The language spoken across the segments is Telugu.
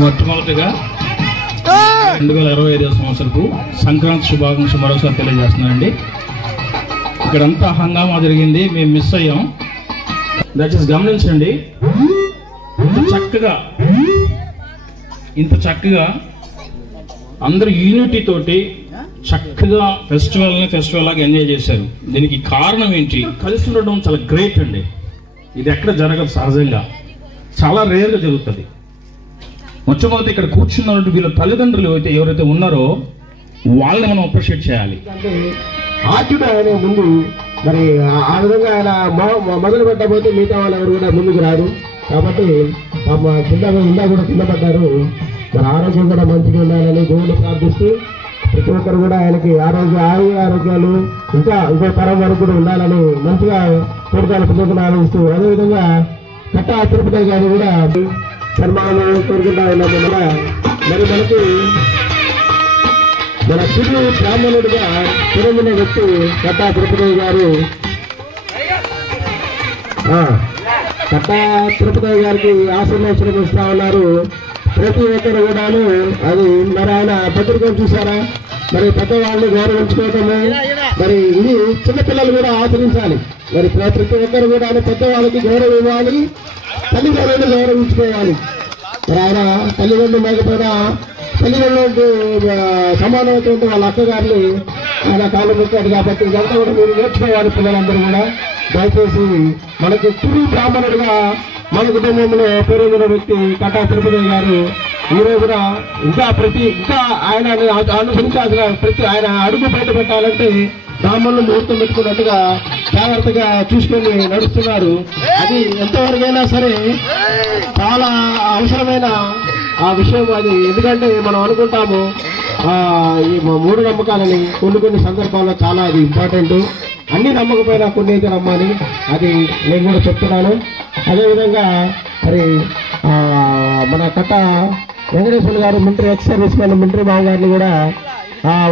మొట్టమొదటిగా 2025వ సంవత్సరపు సంక్రాంతి శుభాకాంక్షలు మరోసారి తెలియజేస్తున్నానండి. ఇక్కడంతా హంగామా జరిగింది, మేము మిస్ అయ్యాం. దయచేసి గమనించండి. ఇంత చక్కగా అందరూ యూనిటీ తోటి చక్కగా ఫెస్టివల్ లాగా ఎంజాయ్ చేశారు. దీనికి కారణం ఏంటి? కలిసి ఉండడం చాలా గ్రేట్ అండి. ఇది ఎక్కడ జరగదు, సహజంగా చాలా రేర్గా జరుగుతుంది. మొట్టమొదటి ఇక్కడ కూర్చున్నటువంటి వీళ్ళ తల్లిదండ్రులు ఎవరైతే ఉన్నారో వాళ్ళని మనం అప్రిషియేట్ చేయాలి. ఆర్చుడు ఆయన ముందు మరి ఆ విధంగా ఆయన మొదలు పెట్టకపోతే మిగతా వాళ్ళు ఎవరు కూడా ముందుకు రాదు. కాబట్టి ఇందా కూడా కింద పడ్డారు. మరి ఆరోగ్యం కూడా మంచిగా ఉండాలని దేవుని ప్రార్థిస్తూ ప్రతి ఒక్కరు కూడా ఆయనకి ఆరోగ్యాలు ఇంకో తరం వరకు కూడా ఉండాలని మంచిగా కోరికలు ప్రజలను ఆలోచిస్తూ అదేవిధంగా కట్టా తిరుపతి గారు కూడా సన్మానం కోరుకుంటా ఉన్నాము. మరి మనకి మన తిరుగు బ్రాహ్మణుడిగా తిరుగున్న వ్యక్తి కట్టా తిరుపతి గారు. కట్టా తిరుపతి గారికి ఆశీర్వచనం ఇస్తా ఉన్నారు ప్రతి ఒక్కరు కూడాను. అది మరి ఆయన పత్రికలు చూసారా? మరి పెద్దవాళ్ళని గౌరవించుకోవటము, మరి ఇది చిన్నపిల్లలు కూడా ఆచరించాలి. మరి ప్రతి ఒక్కరు కూడా పెద్దవాళ్ళకి గౌరవం ఇవ్వాలి, తల్లిదండ్రులను గౌరవించుకోవాలి. మరి ఆయన తల్లిదండ్రులు లేకపోయినా తల్లిదండ్రులకు సమానమైనటువంటి వాళ్ళ అక్కగారిని ఆయన కాళ్ళు పెట్టాడు. కాబట్టి ఇదంతా కూడా మీరు నేర్చుకోవాలి పిల్లలందరూ కూడా. దయచేసి మనకి తిరుగు బ్రాహ్మణుడిగా మన కుటుంబంలో పేరొందిన వ్యక్తి కట్టా తిరుపతి గారు ఈ రోజున ఇంకా ఆయన అనుసరించాల్సిన ఆయన అడుగు బయట పెట్టాలంటే బ్రాహ్మణులు ముహూర్తం పెట్టుకున్నట్టుగా జాగ్రత్తగా చూసుకొని నడుస్తున్నారు. అది ఎంతవరకైనా సరే చాలా అవసరమైన ఆ విషయం అది. ఎందుకంటే మనం అనుకుంటాము ఈ మూఢ నమ్మకాలని కొన్ని సందర్భాల్లో చాలా అది ఇంపార్టెంట్. అన్ని నమ్మకపోయినా కొన్ని అయితే నమ్మాలి, అది నేను కూడా చెప్తున్నాను. అదేవిధంగా మరి మన కట్ట వెంకటేశ్వర గారు military ex serviceman military Babu గారిని కూడా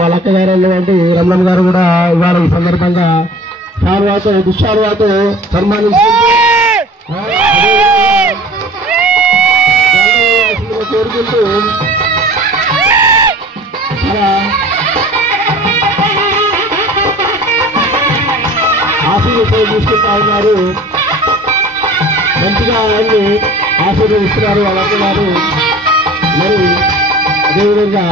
వాళ్ళ అక్కగారు వంటి రమణన్ గారు కూడా ఇవాళ ఈ సందర్భంగా దుశ్శాలువాతో సన్మానించుకుంటూ కోరుకుంటూ చాలా ఆశీర్వాదాలు తీసుకుంటా ఉన్నారు. మంచిగా ఆయన్ని ఆశీర్వదిస్తున్నారు వాళ్ళ అక్కగారు. మరి అదేవిధంగా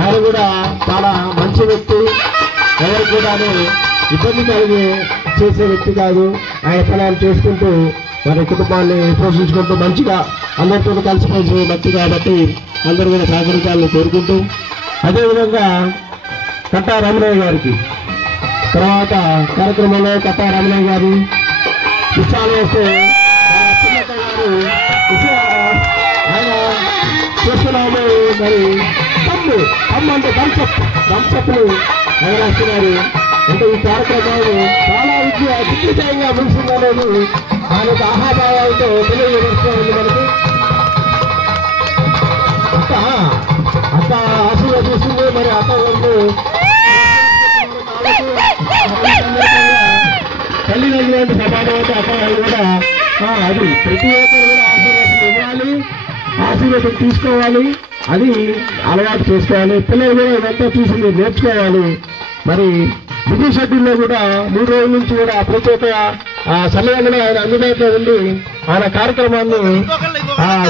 ఆయన కూడా చాలా మంచి వ్యక్తి, ఎవరికి కూడా ఇబ్బంది కలిగి చేసే వ్యక్తి కాదు. ఆయన పనులు చేసుకుంటూ మరి కుటుంబాన్ని పోషించుకుంటూ మంచిగా అందరితో కలిసిపోయి మంచి కాబట్టి అందరూ కూడా సహకరించాలని కోరుకుంటూ, అదేవిధంగా కట్టా రమణయ్య గారికి తర్వాత కార్యక్రమంలో కట్టా రమణయ్య గారు విషయాలు వస్తే గారు ఆయన చేస్తున్నాము. మరి తమ్ము అంటే దంసప్లు ఎగరేస్తున్నారు. అంటే ఈ కార్యక్రమాలు చాలా దిగ్విజయంగా ముగిసిందనేది ఆయనకు ఆహాభావాలతో తెలియజేస్తుంది. మనకి అక్క ఆశీర్వదిస్తుంది. మరి అక్క వాళ్ళు తల్లిదండ్రులు సమానమైతే అక్క వాళ్ళు కూడా అది ప్రతి ఒక్కరు కూడా ఆశీర్వాదం ఇవ్వాలి, ఆశీర్వాదం తీసుకోవాలి, అది అలవాటు చేసుకోవాలి. పిల్లలు కూడా ఇదంతా చూసి నేర్చుకోవాలి. మరి బిజీ షెడ్యూల్లో కూడా 3 రోజుల నుంచి కూడా ప్రతి ఒక్క సమయంలో ఆయన అందుబాటులో ఉండి ఆయన కార్యక్రమాన్ని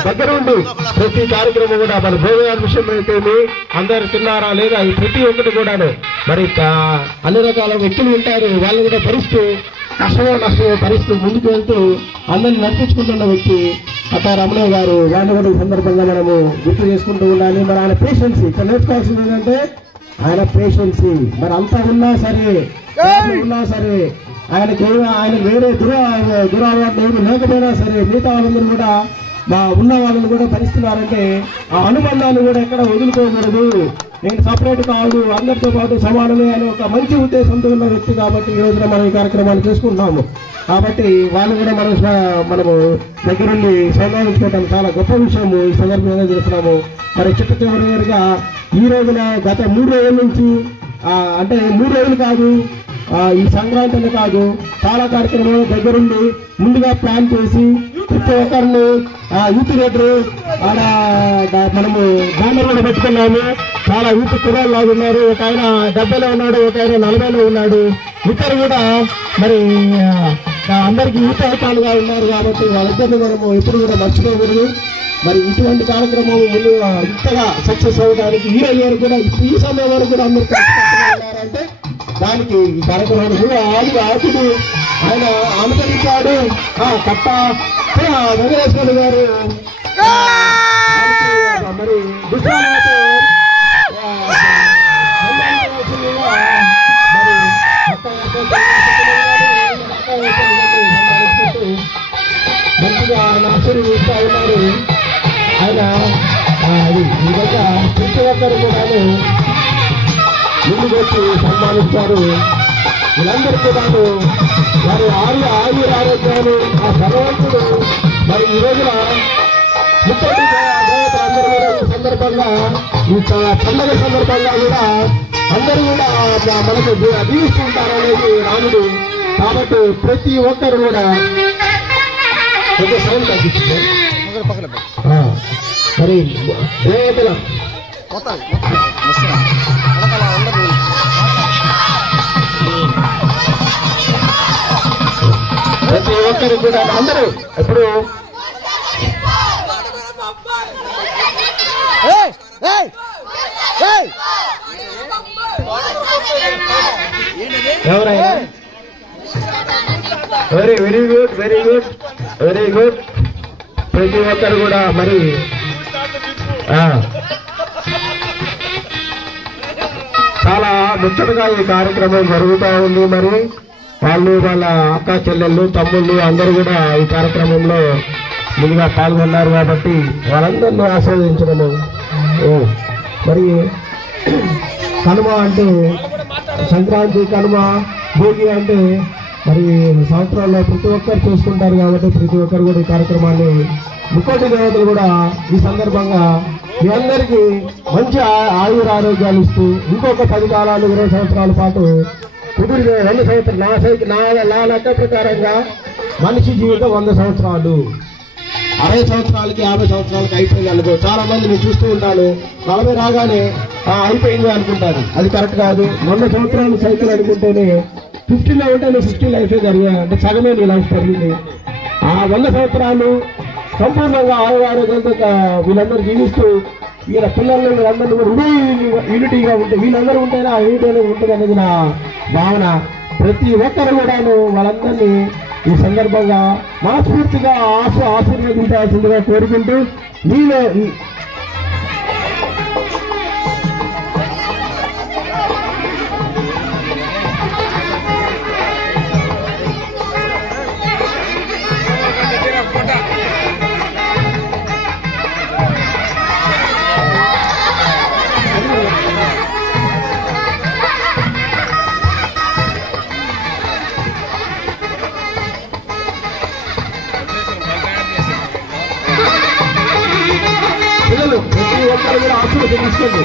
దగ్గర ఉండి ప్రతి కార్యక్రమం కూడా మన భోజనాల విషయం అయితే అందరు తిన్నారా లేదా ప్రతి ఒక్కటి కూడాను మరి అన్ని రకాల వ్యక్తులు ఉంటారు. వాళ్ళు కూడా భరిస్తూ కష్టమో నష్టమో భరిస్తూ ముందుకు వెళ్తూ అందరినీ నడిపించుకుంటున్న వ్యక్తి కట్టా రమణయ్య గారు. వాడిని కూడా ఈ సందర్భంగా మనము గుర్తు చేసుకుంటూ ఉండాలి. మరి ఆయన పేషెన్సీ ఇక్కడ నేర్చుకోవాల్సింది ఏంటంటే ఆయన పేషెన్సీ. మరి అంతా ఉన్నా సరే ఆయనకు వేరే దురావాడు ఏమి లేకపోయినా సరే మిగతా వాళ్ళందరూ కూడా ఉన్న వాళ్ళని కూడా భరిస్తున్నారంటే ఆ అనుబంధాన్ని కూడా ఎక్కడ వదులుకోకూడదు. నేను సపరేట్ కాదు, అందరితో పాటు సమానమే అనే ఒక మంచి ఉద్దేశంతో ఉన్న వ్యక్తి కాబట్టి ఈ రోజున మనం ఈ కార్యక్రమాన్ని చేసుకుంటున్నాము. కాబట్టి వాళ్ళు కూడా మనము దగ్గరుండి సన్మానించుకోవడం చాలా గొప్ప విషయము ఈ సందర్భంగా చేస్తున్నాము. మరి చివరిగా ఈ రోజున గత 3 రోజుల నుంచి అంటే 3 రోజులు కాదు ఈ సంక్రాంతిని కాదు చాలా కార్యక్రమాలు దగ్గరుండి ముందుగా ప్లాన్ చేసి ప్రతి ఒక్కరిని యూత్ లీడరు ఆడ మనము బ్యానర్ కూడా పెట్టుకున్నాము. చాలా యూత్ కుర్రాళ్ళు లాగా ఉన్నారు. ఒక ఆయన 70లో ఉన్నాడు, ఒక ఆయన 40లో ఉన్నాడు. ఇద్దరు కూడా మరి అందరికీ యూత్ అవతాలుగా ఉన్నారు కాబట్టి వాళ్ళిద్దరిని మనము ఎప్పుడు కూడా మర్చిపోకూడదు. మరి ఇటువంటి కార్యక్రమం ముందు ఇంతగా సక్సెస్ అవ్వడానికి ఈ ఇయర్ కూడా ఈ సమయం వరకు కూడా అందరూ ఉన్నారంటే దానికి ఈ కార్యక్రమం కూడా ఆకుడు ఆయన అనుసరించాడు. కట్ట వెంకటేశ్వర గారు మరి మంచిగా ఆయన ఆశీర్వదిస్తూ ఉన్నారు. ఆయన ఈ విధంగా ప్రతి ఒక్కరు కూడా ముందుకు వచ్చి సన్మానిస్తారు. వీళ్ళందరూ కూడా వారి ఆరోగ్యాలు ఆ భగవంతుడు మరి ఈ రోజున ముప్పటి దేవతలందరూ కూడా ఈ సందర్భంగా ఈ పండుగ సందర్భంగా కూడా అందరూ కూడా మనకు దీవిస్తుంటారు అనేది రాముడు. కాబట్టి ప్రతి ఒక్కరు కూడా కొంచెం సౌండ్ తగ్గించింది. మరి దేవతల ప్రతి ఒక్కరు కూడా అందరూ ఇప్పుడు ఎవరైనా very very good very good very good. ప్రతి ఒక్కరు కూడా మరి చాలా ముచ్చటగా ఈ కార్యక్రమం జరుగుతూ ఉంది. మరి వాళ్ళు వాళ్ళ అక్క చెల్లెళ్ళు తమ్ముళ్ళు అందరూ కూడా ఈ కార్యక్రమంలో ముందుగా పాల్గొన్నారు కాబట్టి వాళ్ళందరినీ ఆస్వాదించడము. మరి కనుమ అంటే సంక్రాంతి, కనుమ, భోగి అంటే మరి సంవత్సరాల్లో ప్రతి ఒక్కరు చూసుకుంటారు కాబట్టి ప్రతి ఒక్కరు కూడా ఈ కార్యక్రమాన్ని ముక్కోటి దేవతలు కూడా ఈ సందర్భంగా మీ అందరికీ మంచి ఆరోగ్యాలు ఇస్తూ ఇంకొక 10 కాలాలు 20 సంవత్సరాల పాటు కుదిరితే 100 సంవత్సరాలు నా లెక్క ప్రకారంగా మనిషి జీవితం 100 సంవత్సరాలు, 60 సంవత్సరాలకి 50 సంవత్సరాలకి అయిపోయింది అనుకో. చాలా మంది నేను చూస్తూ ఉంటాను 40 రాగానే అయిపోయింది అనుకుంటారు. అది కరెక్ట్ కాదు. 100 సంవత్సరాలు సైకిల్ అనుకుంటేనే 50లో ఉంటే 50 లైఫ్ జరిగా అంటే సగమే నీ లైఫ్ జరిగింది. ఆ 100 సంవత్సరాలు సంపూర్ణంగా ఆరోగ్యంతో వీళ్ళందరూ జీవిస్తూ వీళ్ళ పిల్లలు వీళ్ళందరూ కూడా యూనిటీగా ఉంటే వీళ్ళందరూ ఉంటేనే ఆ యూనిటీ ఉంటుంది అనేది నా భావన. ప్రతి ఒక్కరు కూడాను వాళ్ళందరినీ ఈ సందర్భంగా మనస్ఫూర్తిగా ఆశీర్వదించాల్సిందిగా కోరుకుంటూ మీలో పిల్లలు ప్రతి ఒక్కరు కూడా ఆశీర్వదించండి.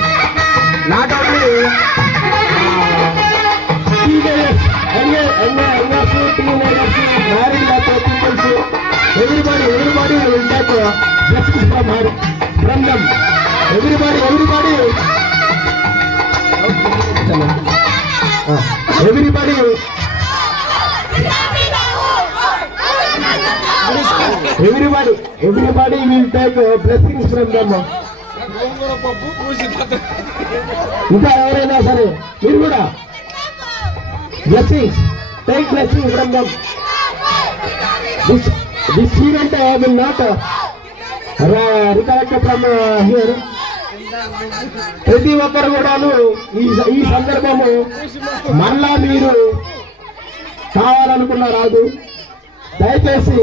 Not only married peoples everybody will take blessings from them. Everybody will take blessings from them. ఇంకా ఎవరైనా సరే మీరు కూడా blessings, take blessings from them. This event will not recollect from here. ప్రతి ఒక్కరు కూడాను ఈ సందర్భము మళ్ళా మీరు కావాలనుకున్న రాదు. దయచేసి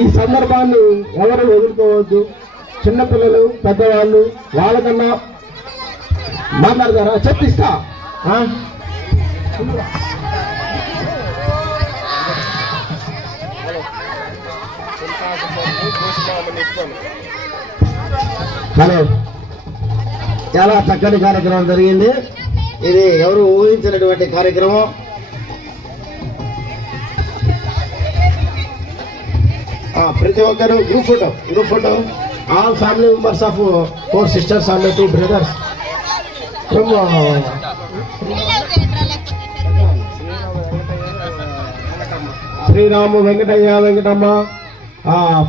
ఈ సందర్భాన్ని ఎవరు వదులుకోవద్దు. చిన్నపిల్లలు, పెద్దవాళ్ళు వాళ్ళకన్నా మాట్లాడతారా? చెప్పిస్తా. హలో, చాలా చక్కటి కార్యక్రమం జరిగింది. ఇది ఎవరు ఊహించినటువంటి కార్యక్రమం. ప్రతి ఒక్కరు group photo all family members of 4 sisters and 2 brothers from Sriramu Venkatamma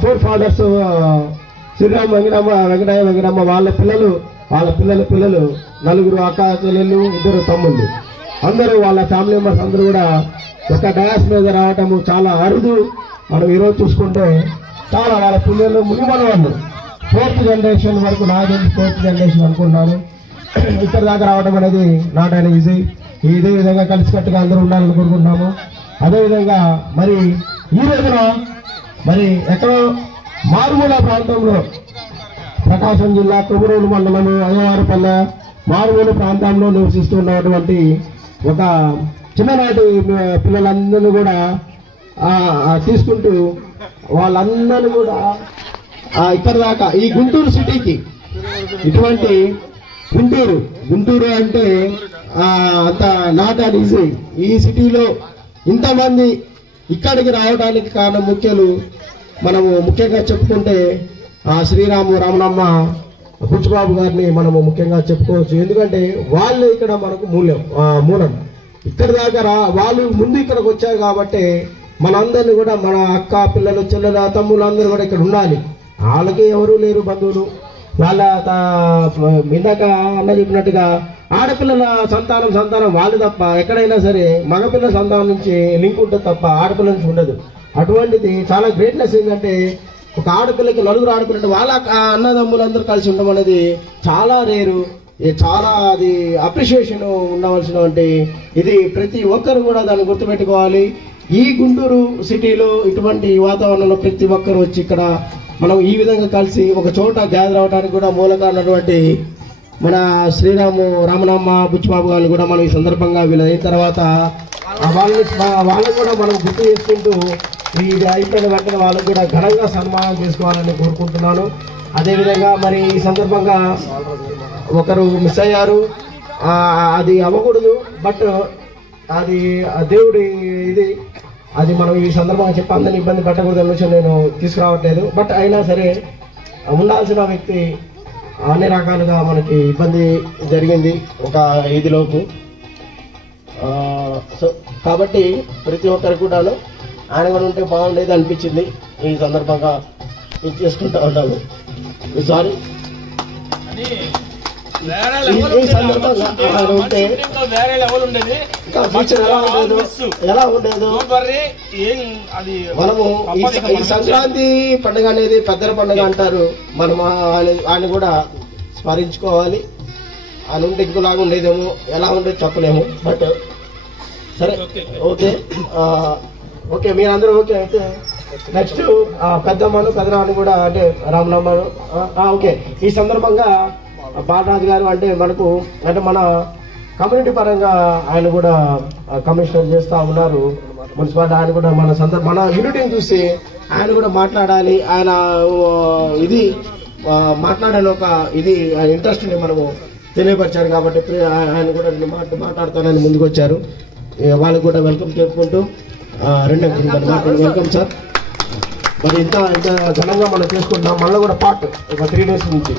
4 fathers Sriramu Venkatamma వాళ్ళ పిల్లలు 4 అక్క చెల్లెళ్ళు 2 తమ్ముళ్ళు అందరూ వాళ్ళ ఫ్యామిలీ మెంబర్స్ అందరూ కూడా ఒక డయాస్ మీద రావటము చాలా అరుదు. మనం ఈరోజు చూసుకుంటే చాలా వాళ్ళ పిల్లలు మునిమన వాళ్ళు 4th generation వరకు నాకు 4th generation అనుకుంటున్నాను. ఇక్కడ దాకా రావడం అనేది నాట్ అయిన ఈజీ. ఇదే విధంగా కలిసికట్టుగా అందరూ ఉండాలని కోరుకుంటున్నాము. అదేవిధంగా మరి ఈ రోజున మరి ఎక్కడో మారుమూల ప్రాంతంలో ప్రకాశం జిల్లా కొమరూరు మండలము అయ్యవారిపల్లె మారుమూల ప్రాంతంలో నివసిస్తున్నటువంటి ఒక చిన్ననాటి పిల్లలందరినీ కూడా తీసుకుంటూ వాళ్ళందరూ కూడా ఇక్కడ దాకా ఈ గుంటూరు సిటీకి ఇటువంటి గుంటూరు అంటే అంత నాట్ అండ్ ఈజీ. ఈ సిటీలో ఇంతమంది ఇక్కడికి రావడానికి కారణం మనము ముఖ్యంగా చెప్పుకుంటే శ్రీరాము రామనమ్మ బుచ్చిబాబు గారిని మనము ముఖ్యంగా చెప్పుకోవచ్చు. ఎందుకంటే వాళ్ళు ఇక్కడ మనకు మూలం ఇక్కడ దాకా వాళ్ళు ముందు ఇక్కడికి వచ్చారు కాబట్టి మనందరినీ కూడా మన అక్క పిల్లలు చెల్లెల తమ్ముళ్ళు అందరూ కూడా ఇక్కడ ఉండాలి. వాళ్ళకి ఎవరూ లేరు బంధువులు. వాళ్ళ ఇందాక అన్న చెప్పినట్టుగా ఆడపిల్లల సంతానం వాళ్ళు తప్ప ఎక్కడైనా సరే మగపిల్లల సంతానం నుంచి లింక్ ఉంటుంది తప్ప ఆడపిల్లల నుంచి ఉండదు. అటువంటిది చాలా గ్రేట్నెస్ ఏంటంటే ఒక ఆడపిల్లకి 4 ఆడపిల్లలు వాళ్ళ అన్నదమ్ములందరూ కలిసి ఉండడం అనేది చాలా రేరు. చాలా అది అప్రిషియేషన్ ఉండవలసినటువంటి ఇది. ప్రతి ఒక్కరు కూడా దాన్ని గుర్తుపెట్టుకోవాలి. ఈ గుంటూరు సిటీలో ఇటువంటి వాతావరణంలో ప్రతి ఒక్కరు వచ్చి ఇక్కడ మనం ఈ విధంగా కలిసి ఒక చోట గ్యాదర్ అవడానికి కూడా మూలంగా ఉన్నటువంటి మన శ్రీరాము రామనమ్మ బుచ్చిబాబు గారిని కూడా మనం ఈ సందర్భంగా వీళ్ళైన తర్వాత వాళ్ళని కూడా మనం గుర్తు చేసుకుంటూ ఇది అయిపోయిన వెంటనే వాళ్ళకు కూడా ఘనంగా సన్మానం చేసుకోవాలని కోరుకుంటున్నాను. అదేవిధంగా మరి ఈ సందర్భంగా ఒకరు మిస్ అయ్యారు. అది అవ్వకూడదు, బట్ అది దేవుడి ఇది. అది మనం ఈ సందర్భంగా చెప్పి అందరిని ఇబ్బంది పెట్టకూడదు అనే విషయం నేను తీసుకురావట్లేదు. బట్ అయినా సరే ఉండాల్సిన వ్యక్తి అన్ని రకాలుగా మనకి ఇబ్బంది జరిగింది ఒక ఈదిలోపు. సో కాబట్టి ప్రతి ఒక్కరికి కూడాను ఆయన కూడా ఉంటే బాగుండేది అనిపించింది. ఈ సందర్భంగా చేసుకుంటా ఉంటాను. సారీ ఈ సందర్భంగా ఉంటే ఎలా ఉండేదో మనము ఈ సంక్రాంతి పండుగ అనేది పెద్దల పండుగ అంటారు. మనం ఆయన కూడా స్మరించుకోవాలి. ఆయన ఉంటే ఇంకోలాగా ఉండేదేమో, ఎలా ఉండేది చెప్పలేము. బట్ సరే ఓకే మీరందరూ ఓకే అయితే నెక్స్ట్ పెద్దమ్మను పెదనాన్ని కూడా అంటే రామనమ్మను ఓకే. ఈ సందర్భంగా బాలరాజు గారు అంటే మనకు అంటే మన కమ్యూనిటీ పరంగా ఆయన కూడా కమిషనర్ చేస్తూ ఉన్నారు మున్సిపాలిటీ. ఆయన కూడా మన యూనిటీని చూసి ఆయన కూడా మాట్లాడాలి. ఆయన ఇది మాట్లాడాలి ఒక ఇది ఇంట్రెస్ట్ ని మనము తెలియపరిచారు కాబట్టి ఆయన కూడా మాట్లాడతానని ముందుకు వచ్చారు. వాళ్ళకి కూడా వెల్కమ్ చెప్పుకుంటూ వెల్కమ్ సార్. మరి ఇంత ఘనంగా మనం చేసుకుంటున్నాం. మళ్ళీ కూడా పార్ట్ ఒక 3 days నుంచి.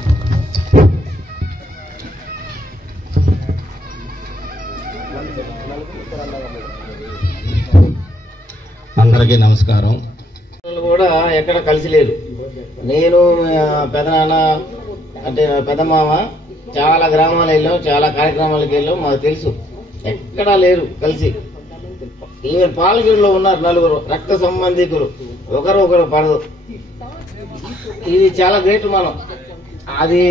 అందరికీ నమస్కారం. కూడా ఎక్కడ కలిసి లేదు. నేను పెదనాన్న అంటే పెద్దమామ చాలా గ్రామాలు వెళ్ళాం, చాలా కార్యక్రమాలకు వెళ్ళాం. మాకు తెలుసు ఎక్కడా లేరు కలిసి. ఈవెన్ పాలగిరిలో ఉన్నారు 4 రక్త సంబంధికులు, ఒకరు పడదు. ఇది చాలా గ్రేట్. మనం అది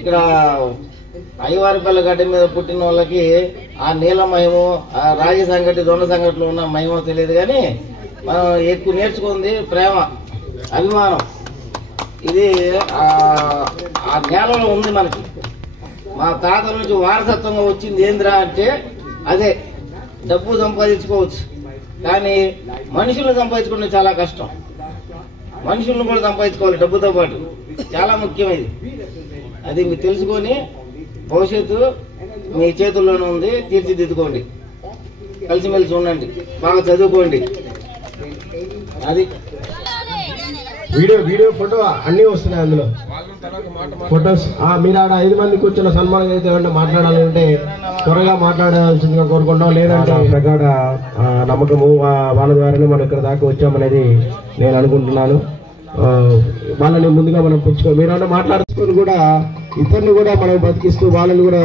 ఇక్కడ అయ్యవారిపల్లి గడ్డ మీద పుట్టిన వాళ్ళకి ఆ నీల మహిమో ఆ రాగి సంగటి దొండ సంగట్లో ఉన్న మహిమో తెలియదు, కానీ మనం ఎక్కువ నేర్చుకుంది ప్రేమ, అభిమానం. ఇది ఆ నేలలో ఉంది మనకి. మా తాతల నుంచి వారసత్వంగా వచ్చింది ఏంద్రా అంటే అదే. డబ్బు సంపాదించుకోవచ్చు, కానీ మనుషులను సంపాదించుకోవడం చాలా కష్టం. మనుషులను కూడా సంపాదించుకోవాలి డబ్బుతో పాటు, చాలా ముఖ్యమైనది. అది మీరు తెలుసుకొని భవిష్యత్తు మీ చేతుల్లోనే ఉంది, తీర్చిదిద్దుకోండి. కలిసిమెలిసి ఉండండి, బాగా చదువుకోండి. అది వీడియో ఫోటో అన్నీ వస్తున్నాయి అందులో ఫొటోస్. మీరు ఆడ 5 మంది కూర్చున్న సన్మానం అయితే ఏమన్నా మాట్లాడాలంటే త్వరగా మాట్లాడాల్సిందిగా కోరుకుంటాం. లేదంటే ప్రగాఢ నమ్మకము వాళ్ళ ద్వారానే మనం ఇక్కడ దాకా వచ్చామనేది నేను అనుకుంటున్నాను. వాళ్ళని ముందుగా మనం పుచ్చుకో మీరేమన్నా మాట్లాడుకొని కూడా ఇతరులు కూడా మనం బతికిస్తూ వాళ్ళని కూడా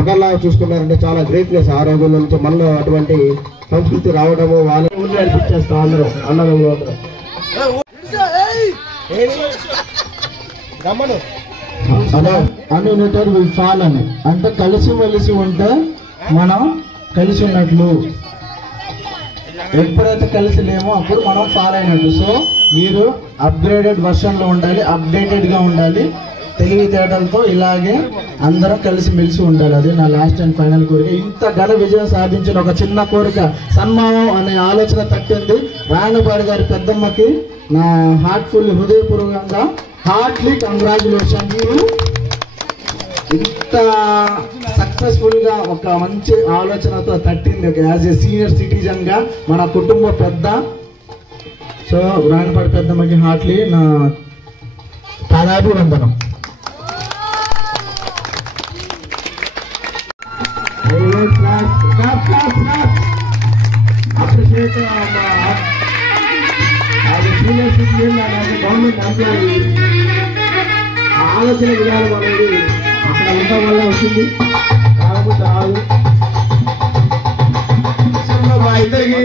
ఒకలా చూసుకున్నారంటే చాలా గ్రేట్నెస్. ఆ రోజుల నుంచి మనలో అటువంటి సంస్కృతి రావడము వాళ్ళని ఊళ్ళో అనిపించేస్తాం అందరం అన్నదమ్ములు అందరం. అన్యూనిటెడ్ విల్ ఫాల్ అని అంటే కలిసి మెలిసి ఉంటే మనం కలిసి ఉన్నట్లు, ఎప్పుడైతే కలిసి లేమో అప్పుడు మనం ఫాల్ అయినట్టు. సో మీరు అప్గ్రేడెడ్ వర్షన్ లో ఉండాలి, అప్డేటెడ్ గా ఉండాలి, తెలివితేటలతో ఇలాగే అందరం కలిసి మెలిసి ఉండాలి. అది నా లాస్ట్ అండ్ ఫైనల్ కోరిక. ఇంత ఘన విజయం సాధించిన ఒక చిన్న కోరిక సన్మానం అనే ఆలోచన తట్టింది రాయనపాడి గారి పెద్దమ్మకి నా హార్ట్ఫుల్ హృదయపూర్వకంగా హార్ట్లీ కంగ్రాచులేషన్. ఇంత సక్సెస్ఫుల్ గా ఒక మంచి ఆలోచనతో తట్టింది యాజ్ ఏ సీనియర్ సిటిజన్ గా మన కుటుంబ పెద్ద. సో రాయనపాడి పెద్దమ్మకి హార్ట్లీ నా పాదాభివందనం. గవర్నమెంట్ ఎంప్లాయీ ఆలోచన విధానం అనేది అక్కడ ఉండడం వల్ల వచ్చింది. కాకపోతే రాదు. మా ఇద్దరికి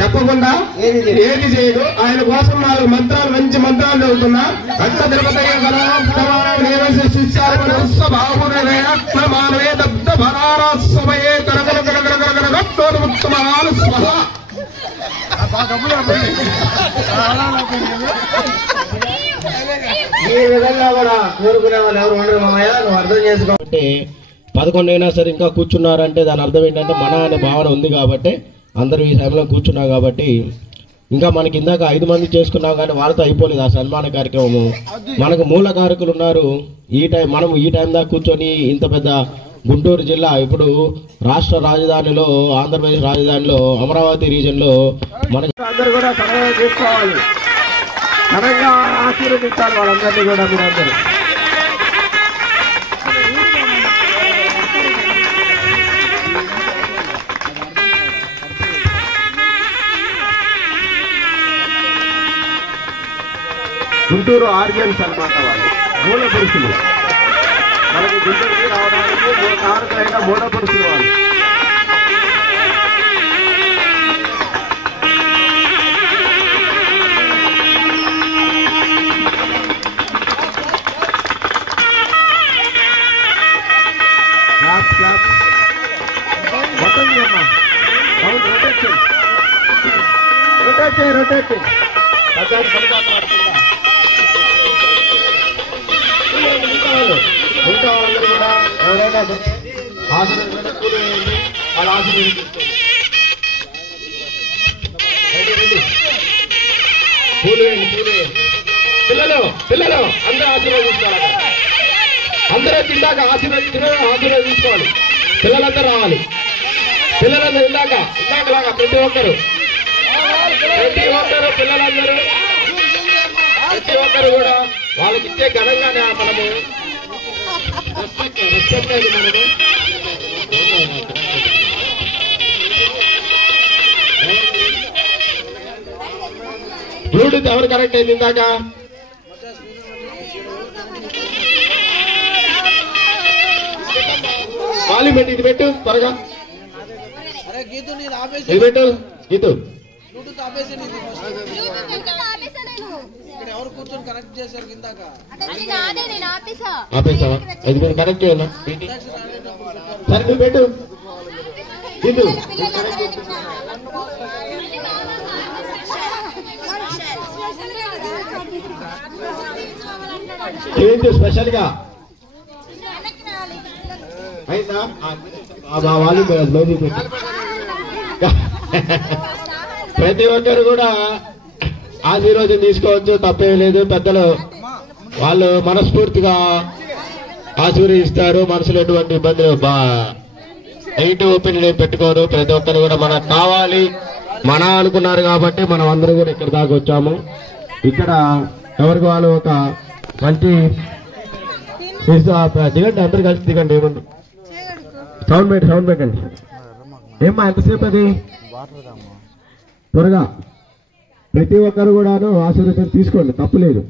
చెప్పకుండా ఏది చేయదు. ఆయన కోసం 4 మంత్రాలు మంచి మంత్రాలు చదువుతున్నా. ఈ విధంగా కూడా కోరుకునే వాళ్ళు ఎవరు ఉండరు మామయ్య, నువ్వు అర్థం చేసుకోవాలి. 11 అయినా సరే ఇంకా కూర్చున్నారంటే దాని అర్థం ఏంటంటే మన అనే భావన ఉంది కాబట్టి అందరూ ఈ సమయంలో కూర్చున్నారు కాబట్టి ఇంకా మనకి ఇందాక 5 మంది చేసుకున్నాం కానీ వాళ్ళతో అయిపోలేదు ఆ సన్మాన కార్యక్రమము. మనకు మూల కారకులు ఉన్నారు. మనం ఈ టైం దాకా కూర్చొని ఇంత పెద్ద గుంటూరు జిల్లా ఇప్పుడు రాష్ట్ర రాజధానిలో ఆంధ్రప్రదేశ్ రాజధానిలో అమరావతి రీజన్ లో మన అందరూ కూడా సహాయం చేసుకోవాలి, ఘనంగా ఆశీర్వదించాలి వాళ్ళందరినీ కూడా మీరందరూ. గుంటూరు ఆర్గన్స్ అన్నమాట వాళ్ళు మూల పురుషులు. మనకి గుంటూరుకి రావడానికి కారకులైన మూల పురుషులు వాళ్ళు. రొటేట్ ఇంకా వాళ్ళందరూ కూడా ఎవరైనా ఆశీర్వదించుకోండి, వాళ్ళు ఆశీర్వదించుకోండి. పూలు పిల్లలు అందరూ ఆశీర్వదించుకోవాలి. అందరూ తిందాక ఆశీర్వదించుకోవాలి. పిల్లలందరూ రావాలి. పిల్లలందరూ ఇందాకలాగా ప్రతి ఒక్కరు పిల్లలందరూ ప్రతి ఒక్కరు కూడా వాళ్ళకి ఇచ్చే ఘనంగానే మనము రెస్పెక్ట్ అది మనము. బ్లూటూత్ ఎవరు కరెక్ట్ అయింది ఇందాక? వాల్యూమ్ పెట్టి ఇది పెట్టు త్వరగా, ఇది పెట్టు గీతు. ఆపేసావా? అది మీరు కనెక్ట్ చేయాలా? సరే నువ్వు పెట్టు గీతు. ఏంటి స్పెషల్ గా అయిందా? వాల్యూమ్ పెట్టి ప్రతి ఒక్కరు కూడా ఆశీర్వాదం తీసుకోవచ్చు, తప్పేం లేదు. పెద్దలు వాళ్ళు మనస్ఫూర్తిగా ఆశీర్వదిస్తారు. మనసులో ఎటువంటి ఇబ్బందులు నెగిటివ్ ఒపీనియన్ పెట్టుకోరు. ప్రతి ఒక్కరు కూడా మనకు కావాలి మన అనుకున్నారు కాబట్టి మనం అందరూ కూడా ఇక్కడ దాకా వచ్చాము. ఇక్కడ ఎవరికి వాళ్ళు ఒక మంచి దిగండి, అందరు కలిసి దిగండి. ఏముంది సౌండ్ పెట్టండి. ఏమ్మా ఎంతసేపు అది? త్వరగా ప్రతి ఒక్కరు కూడాను ఆశీర్వచనం తీసుకోండి, తప్పులేదు.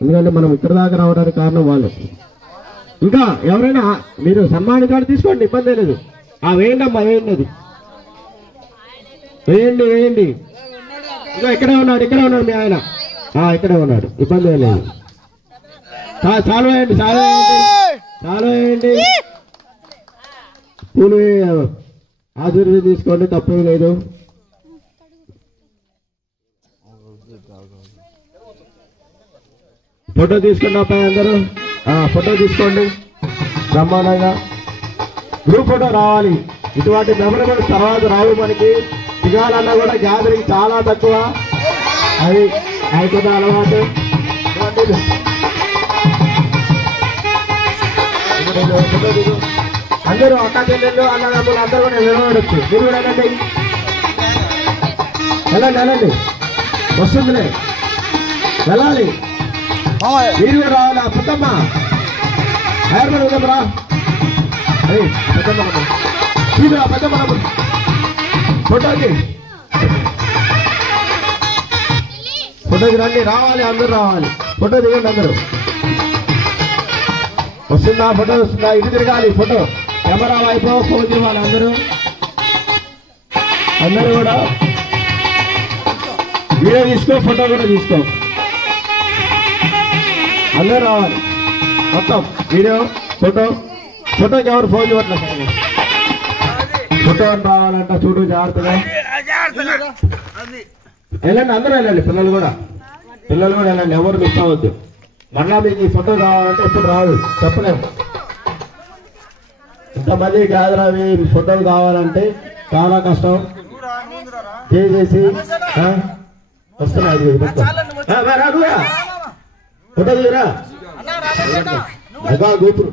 ఎందుకంటే మనం ఇక్కడ దాకా రావడానికి కారణం వాళ్ళు. ఇంకా ఎవరైనా మీరు సన్మాన కార్డు తీసుకోండి, ఇబ్బంది లేదు. వేయండి అమ్మా, వేయండి, అది వేయండి. ఇంకా ఇక్కడే ఉన్నాడు మీ ఆయన, ఇక్కడే ఉన్నాడు, ఇబ్బంది ఏం లేదు. చాలు వేయండి. పూలు ఆశీర్వచనం తీసుకోండి, తప్పేం లేదు. ఫోటో తీసుకోండి అబ్బాయి అందరూ, ఫోటో తీసుకోండి బ్రహ్మాండంగా. గ్రూప్ ఫోటో రావాలి. ఇటువంటి మెమరబుల్స్ తర్వాత రావు మనకి. దిగాలన్నా కూడా గ్యాదరింగ్ చాలా తక్కువ, అది అయిపోతే అలవాటు. అందరూ అక్క చెల్లెళ్ళు అన్నదమ్ములు అందరూ కూడా నిలబడచ్చు. మీరు కూడా వెళ్ళండి, వస్తుందిలే, వెళ్ళాలి. మీరు కూడా రావాలా? పెద్దమ్మ ఏర్పడుతుందా? పెద్దమ్మ ఫోటోకి రండి, రావాలి, అందరూ రావాలి. ఫోటో దిగండి అందరూ. వస్తుందా? ఫోటో వస్తుందా? ఇటు తిరగాలి. ఫోటో కెమెరా వైపు ఫోన్ ఇవ్వాలి. అందరూ కూడా వీడియో తీసుకో, ఫోటో కూడా తీసుకో. అందరూ రావాలి మొత్తం. వీడియో ఫోటోకి ఎవరు ఫోన్ ఇవ్వట్లేదు. ఫోటో అని రావాలంట, చూడు జాగ్రత్తగా. వెళ్ళండి, అందరూ వెళ్ళండి. పిల్లలు కూడా వెళ్ళండి, ఎవరు మిస్ అవ్వద్దు. మళ్ళా మీకు ఈ ఫోటో కావాలంటే ఎప్పుడు రాదు, చెప్పలేము. ఇంతమంది గ్యాదర్ అవి ఫోటోలు కావాలంటే చాలా కష్టం. చేసి వస్తున్నాయి. ఫోటో తీయరా గోపురు.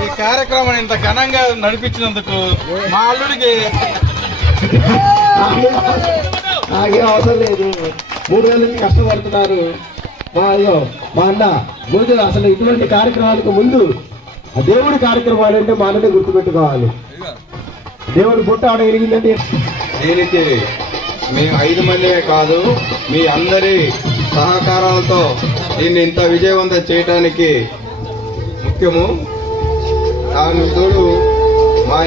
ఈ కార్యక్రమం ఇంత ఘనంగా నడిపించినందుకు మా అల్లుడికి నాకే అవసరం లేదు. 3 నెలల నుంచి కష్టపడుతున్నారు. మా అన్న ముందు అసలు ఇటువంటి కార్యక్రమాలకు ముందు దేవుడి కార్యక్రమాలు అంటే మా అన్ననే గుర్తుపెట్టుకోవాలి. దేవుడి బుట్ట ఆడ ఎరిగిందంటే దీనికి మేము 5 మందిమే కాదు, మీ అందరి సహకారాలతో దీన్ని ఇంత విజయవంతం చేయడానికి ముఖ్యము. దాని తోడు మా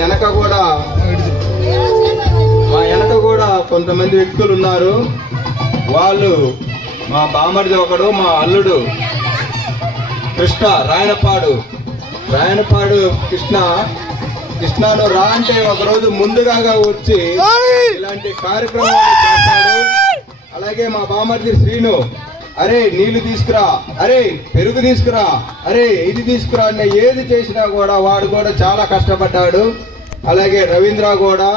వెనక కూడా కొంతమంది వ్యక్తులు ఉన్నారు. వాళ్ళు మా బామర్ది ఒకడు, మా అల్లుడు కృష్ణ, రాయనపాడు కృష్ణను రా అంటే ఒకరోజు ముందుగా వచ్చి ఇలాంటి కార్యక్రమాలు చేస్తాడు. అలాగే మా బామర్ది శ్రీను, అరే నీళ్లు తీసుకురా, అరే పెరుగు తీసుకురా, అరే ఇది తీసుకురా అంటే ఏది చేసినా కూడా వాడు కూడా చాలా కష్టపడ్డాడు. అలాగే రవీంద్ర కూడా,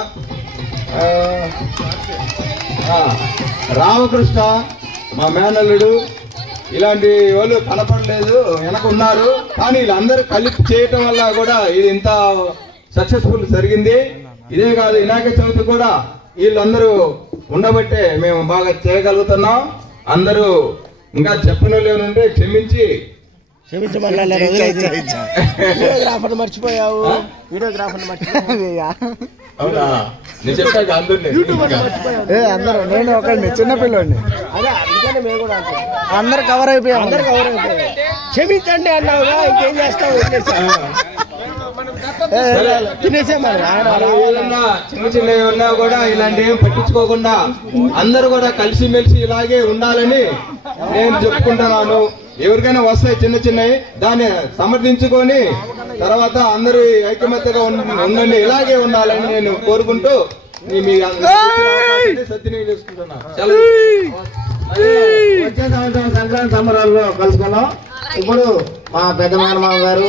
రామకృష్ణ మా మేనల్లుడు, ఇలాంటి వాళ్ళు కనపడలేదు, వెనక ఉన్నారు. కానీ వీళ్ళందరూ కలిపి చేయటం వల్ల కూడా ఇది ఇంత సక్సెస్ఫుల్ జరిగింది. ఇదే కాదు, వినాయక చవితి కూడా వీళ్ళందరూ ఉండబట్టే మేము బాగా చేయగలుగుతున్నాం. అందరూ ఇంకా చెప్పనలేనుంటే క్షమించి మర్చిపోయావు. అవునా, నేను చెప్పాక అందరూ నేను ఒకడిని చిన్నపిల్లోడిని, అదే అందుకని మేము కూడా అందరు కవర్ అయిపోయాం. క్షమించండి అన్నావుగా, ఇంకేం చేస్తావు. ఏదన్నా చిన్న చిన్నవి ఉన్నా కూడా ఇలాంటివి ఏం పట్టించుకోకుండా అందరూ కూడా కలిసిమెలిసి ఇలాగే ఉండాలని నేను చెప్పుకుంటున్నాను. ఎవరికైనా వస్తాయి చిన్న చిన్నవి, దాన్ని సమర్థించుకొని తర్వాత అందరూ ఐకమత్యగా ఉండండి, ఇలాగే ఉండాలని నేను కోరుకుంటూ మీ సద్వినియోగం చేసుకుంటున్నాను. వచ్చే సంవత్సరం సంక్రాంతి సంబరాల్లో కలుసుకున్నాం. ఇప్పుడు మా పెద్ద మానమామ గారు